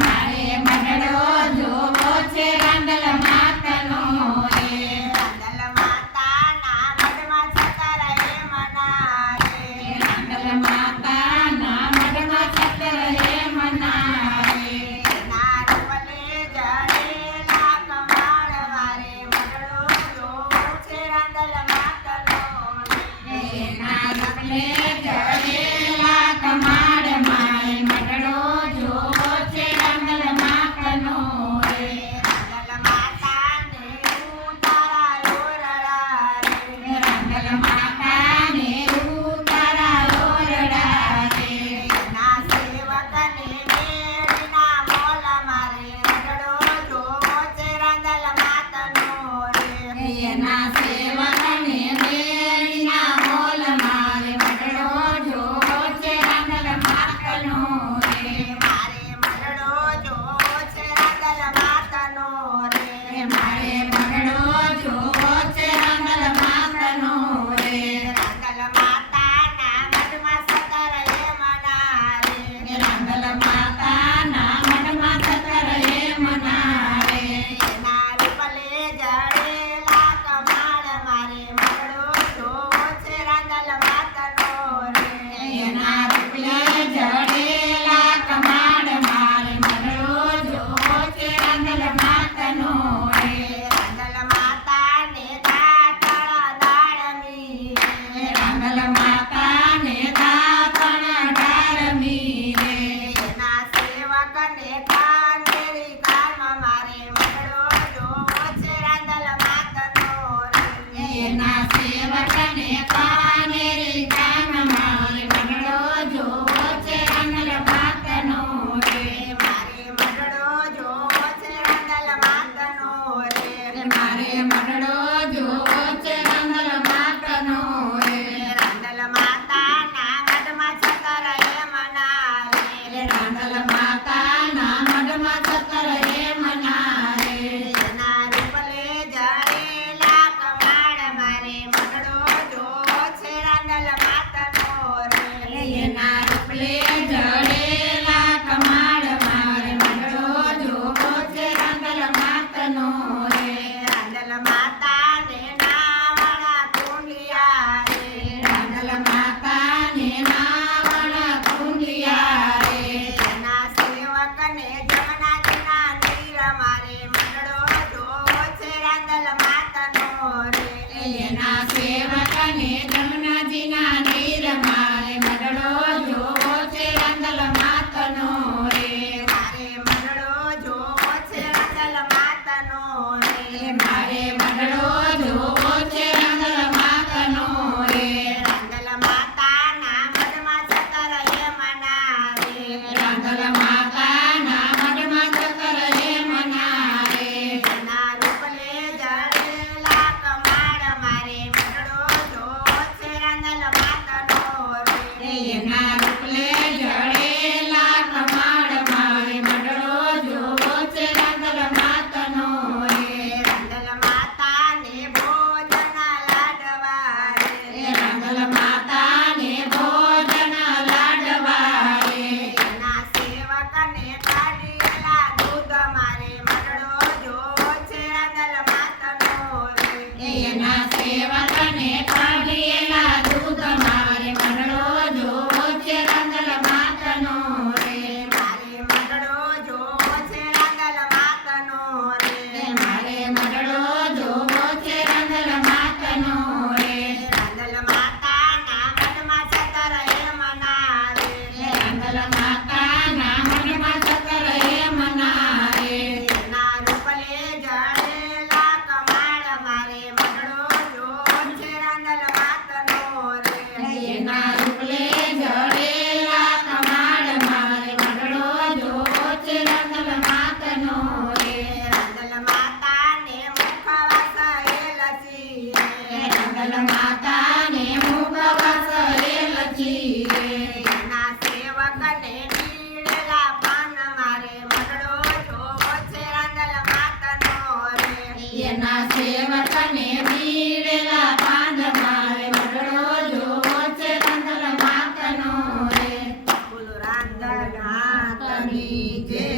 મારે મઢડો જોવો છે રાંદલ માતાનો રે. રાંદલ માતાના મઢમાં છત્ર હે મના રે. રાંદલ માતાના મઢમાં છત્ર હે મના રે. એના રૂપલે જડેલા કમાડ મારે મઢડો જોવો છે રાંદલ માતાનો રે. એના રૂપલે જડેલા કમાડ મારે મઢડો જોવો છે રાંદલ માતાનો રે. રાંદલ માતાને ઉતારા ઓરડા રે. રાંદલ માતાને ઉતારા ઓરડા રે. એના સેવકને મેળીના મોલ મારે મઢડો જોવો છે રાંદલ માતાનો રે. એના સેવકને મેળીના મોલ મારે મઢડો જોવો છે રાંદલ માતાનો રે. મારે મઢડો જોવો છે રાંદલ માતાનો રે. મારે મઢડો જોવો છે રાંદલ માતાનો રે. રાંદલ માતાના મઢમાં સતર હે મના રે. રાંદલ માતાના મઢમાં છત્ર હે મના રે. એના રૂપલે જડેલા કમાડ મારે મઢડો જોવો છે રાંદલ માતાનો રે. એના રૂપલે જડેલા કમાડ મારે મઢડો જોવો છે રાંદલ માતાનો રે. રાંદલ માતાને દાતળ દાડમી રે. રાંદલ માતાને દાતણ ડાળમી રે. એના સેવકને કાનેરી કામ મારે મઢડો જોવો છે રાંદલ માતાનો રે. એના સેવકને કાનેરી કામ મારે મઢડો જોવો છે રાંદલ માતાનો રે. મારે મઢડો જોવો છે રાંદલ માતાનો રે. મારે મઢડો જોવો છે રાંદલ માતાનો રે. રાંદલ માતાના મઢમાં છત્ર હે મના રે. રાંદલ માતાના મઢમાં છત્ર હે મના રે. એના રૂપલે જડેલા કમાડ મારે મઢડો જોવો છે રાંદલ માતાનો રે. એના રૂપલે જડેલા કમાડ મારે મઢડો જોવો છે રાંદલ માતાનો રે. રાંદલ માતાને નાવણા કુંડિયા રે. રાંદલ માતાને નાવણ કુંડિયા રે. એના સેવકને જમનાજીના નીર મારે મઢડો જોવો છે રાંદલ માતાનો રે. એના સેવકને જમનાજીના નીર મારે મઢડો જોવો છે રાંદલ માતાનો રે. મારે મઢડો જોવો છે રાંદલ માતાનો રે. મારે મઢડો જોવો છે રાંદલ માતાનો રે. રાંદલ માતાના મઢમાં છત્ર હે મના રે. રાંદલ માતાના મઢમાં છત્ર હે મના રે. એના રૂપલે જડેલા કમાડ મારે મઢડો જોવો છે રાંદલ માતાનો રે. એના રૂપલે જડેલા કમાડ મારે મઢડો જોવો છે રાંદલ માતાનો રે. રાંદલ માતાને ભોજન લાડવા રે. રાંદલ માતાને ભોજન લાડવા રે. એના સેવકને કાઢેલા દૂધ મારે મઢડો જોવો છે રાંદલ માતાનો રે. એના સેવકને કાઢેલા દૂધ મારે મઢડો જોવો છે રાંદલ માતાનો રે. મારે મઢડો જોવો છે રાંદલ માતાનો રે. મારે મઢડો જોવો છે રાંદલ માતાનો રે. રાંદલ માતાના મઢમાં છત્ર હે મના રે. રાંદલ માતાના મઢમાં છત્ર હે મના રે. એના રૂપલે જડેલા કમાડ મારે મઢડો જોવો છે રાંદલ માતાનો રે. એના રૂપલે જડેલા કમાડ મારે મઢડો જોવો છે રાંદલ માતાનો રે. રાંદલ માતાને મુખવાસ હેલચી રે. રાંદલ માતાને મુખવાસ હેલચી રે. એના સેવકને નીડેલા પાન મારે મઢડો જોવો છે રાંદલ માતાનો રે. એના સેવકને બીડેલા પાંદ મારે મઢડો જોવો છે રાંદલ માતાનો રે. બોલો રાંદલ માતાની જય.